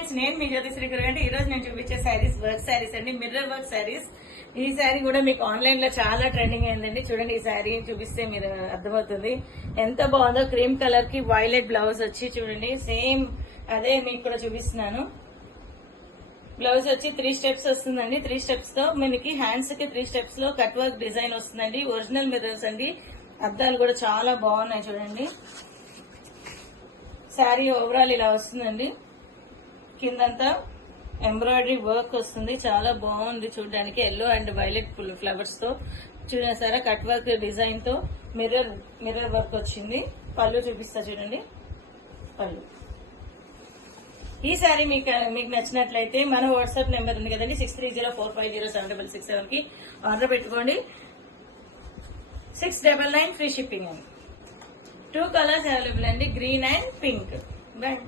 Friends, నేను మీ జ్యోతి శ్రీకర్ అంటే ఈ రోజు నేను చూపించే శారీస్ వర్క్ శారీస్ అండి, మిర్రర్ వర్క్ శారీస్. ఈ శారీ కూడా మీకు ఆన్లైన్ లో చాలా ట్రెండింగ్ అయిందండి. చూడండి, ఈ శారీ చూపిస్తే మీరు అర్థమవుతుంది ఎంత బాగుందో. క్రీమ్ కలర్ కి వైలెట్ బ్లౌజ్ వచ్చి చూడండి, సేమ్ అదే మీకు కూడా చూపిస్తున్నాను. బ్లౌజ్ వచ్చి 3 స్టెప్స్ వస్తుందండి. 3 స్టెప్స్ తో మనకి హ్యాండ్స్ కి 3 స్టెప్స్ లో కట్ వర్క్ డిజైన్ వస్తుందండి. ఒరిజినల్ మిర్రర్స్ అండి, అద్దాలు కూడా చాలా బాగున్నాయి చూడండి. శారీ ఓవరాల్ ఇలా వస్తుందండి. కిందంతా ఎంబ్రాయిడరీ వర్క్ వస్తుంది, చాలా బాగుంది చూడడానికి. ఎల్లో అండ్ వైలెట్ ఫ్లవర్స్ తో చూడసారా, కట్ వర్క్ డిజైన్ తో మిర్రర్ వర్క్ వచ్చింది. పళ్ళు చూపిస్తా చూడండి. పళ్ళు ఈ శారీ మీకు నచ్చినట్లయితే మన వాట్సాప్ నెంబర్ ఉంది కదండి, 6304507667 కి ఆర్డర్ పెట్టుకోండి. 699 ఫ్రీ షిప్పింగ్ అండి. 2 కలర్స్ అవైలబుల్ అండి, గ్రీన్ అండ్ పింక్. బాయ్.